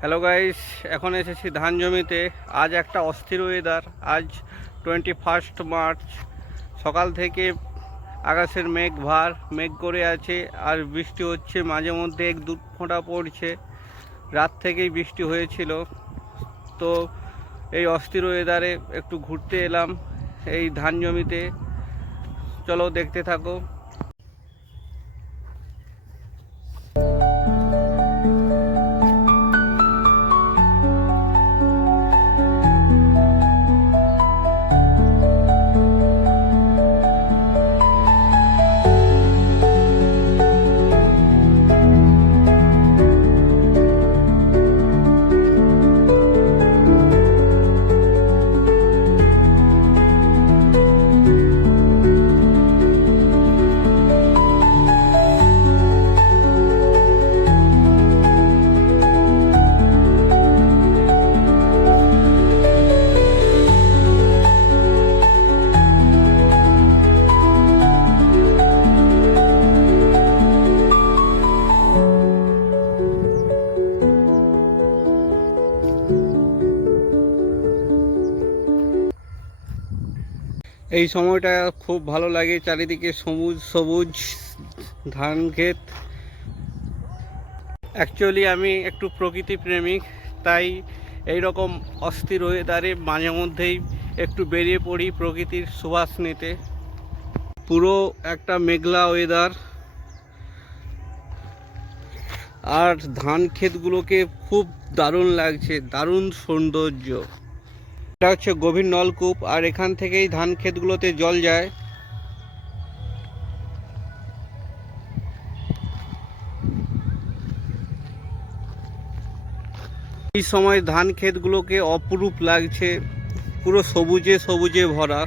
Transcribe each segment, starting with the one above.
Hello guys, এখন এসেছি ধান জমিতে। আজ একটা অস্থির ওয়েদার। আজ 21 মার্চ। সকাল থেকে আকাশের মেঘ করে আছে, আর বৃষ্টি হচ্ছে, মাঝে মধ্যে এক দু ফোঁটা পড়ছে। রাত থেকেই বৃষ্টি হয়েছিল। তো এই অস্থির ওয়েদারে একটু ঘুরতে এলাম এই ধান জমিতে। চলো দেখতে থাকো। এই সময়টা খুব ভালো লাগে, চারিদিকে সবুজ সবুজ ধান ক্ষেত। অ্যাকচুয়ালি আমি একটু প্রকৃতি প্রেমিক, তাই এই রকম অস্থির ওয়েদারে মাঝে মধ্যেই একটু বেরিয়ে পড়ি প্রকৃতির সুবাস নিতে। পুরো একটা মেঘলা ওয়েদার, আর ধান ক্ষেতগুলোকে খুব দারুণ লাগছে, দারুণ সৌন্দর্য। এটা হচ্ছে গভীর নলকূপ, আর এখান থেকেই ধান ক্ষেতগুলোতে জল যায়। এই সময় ধান ক্ষেতগুলোকে অপরূপ লাগছে, পুরো সবুজে সবুজে ভরা।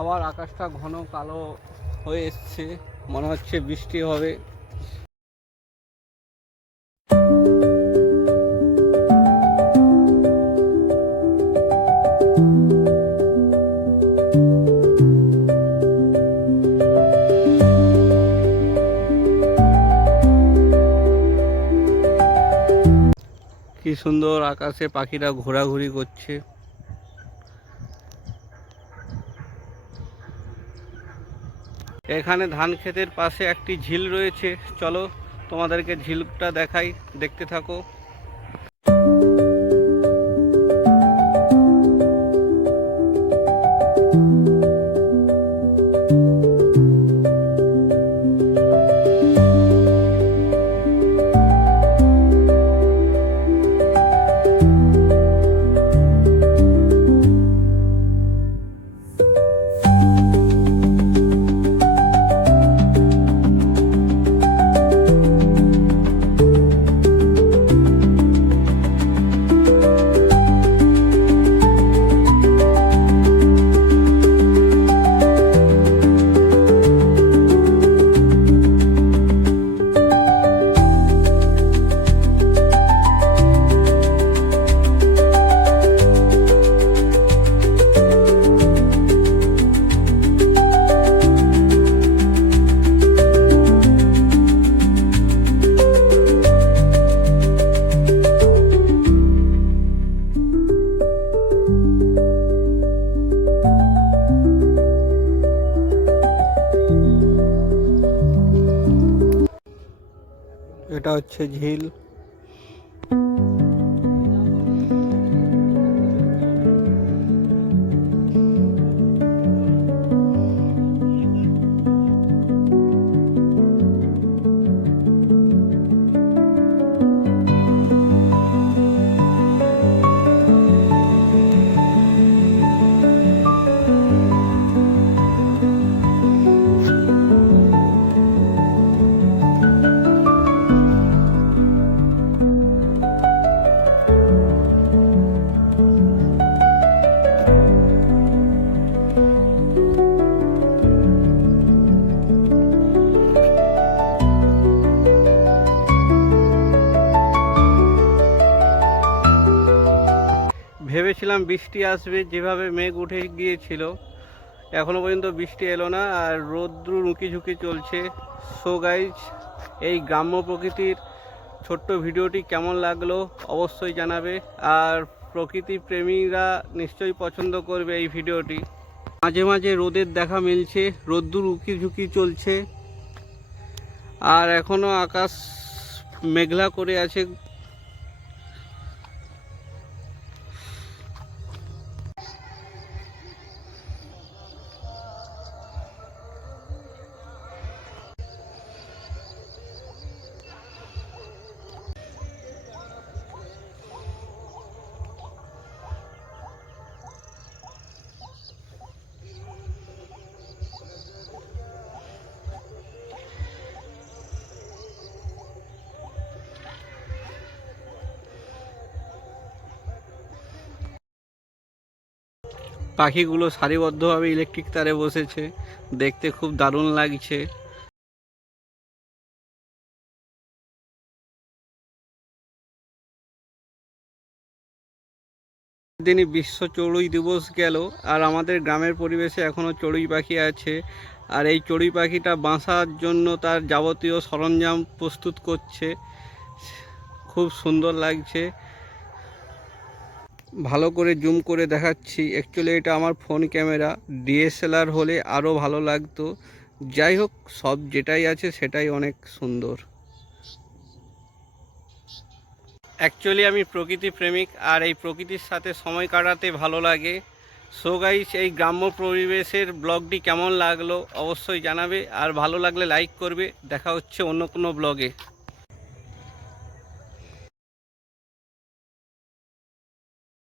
আবার আকাশটা ঘন কালো হয়ে এসছে, মনে হচ্ছে বৃষ্টি হবে। কি সুন্দর আকাশে পাখিরা ঘোরাঘুরি করছে। এখানে ধান ক্ষেতের পাশে একটি ঝিল রয়েছে, চলো তোমাদেরকে ঝিলটা দেখাই, দেখতে থাকো। এটা হচ্ছে ঝিল। ভেবেছিলাম বৃষ্টি আসবে, যেভাবে মেঘ উঠে গিয়েছিল এখনো পর্যন্ত বৃষ্টি এলো না, আর রৌদ্র উঁকি ঝুঁকি চলছে। সো গাইজ, এই গ্রাম্য প্রকৃতির ছোট্ট ভিডিওটি কেমন লাগলো অবশ্যই জানাবে, আর প্রকৃতি প্রেমীরা নিশ্চয়ই পছন্দ করবে এই ভিডিওটি। মাঝে মাঝে রোদের দেখা মিলছে, রৌদ্র উঁকি ঝুঁকি চলছে, আর এখনো আকাশ মেঘলা করে আছে। পাখিগুলো সারিবদ্ধভাবে ইলেকট্রিক তারে বসেছে, দেখতে খুব দারুণ লাগছে। দিনই বিশ্ব চড়ুই দিবস গেল, আর আমাদের গ্রামের পরিবেশে এখনও চড়ুই পাখি আছে, আর এই চড়ুই পাখিটা বাসার জন্য তার যাবতীয় সরঞ্জাম প্রস্তুত করছে। খুব সুন্দর লাগছে। ভালো করে জুম করে দেখাচ্ছি, অ্যাকচুয়ালি এটা আমার ফোন ক্যামেরা, ডিএসএলআর হলে আরও ভালো লাগতো। যাই হোক, সব যেটাই আছে সেটাই অনেক সুন্দর। অ্যাকচুয়ালি আমি প্রকৃতি প্রেমিক, আর এই প্রকৃতির সাথে সময় কাটাতে ভালো লাগে। সো গাইস, এই গ্রাম্য পরিবেশের ব্লগটি কেমন লাগলো অবশ্যই জানাবে, আর ভালো লাগলে লাইক করবে। দেখা হচ্ছে অন্য কোনো ব্লগে।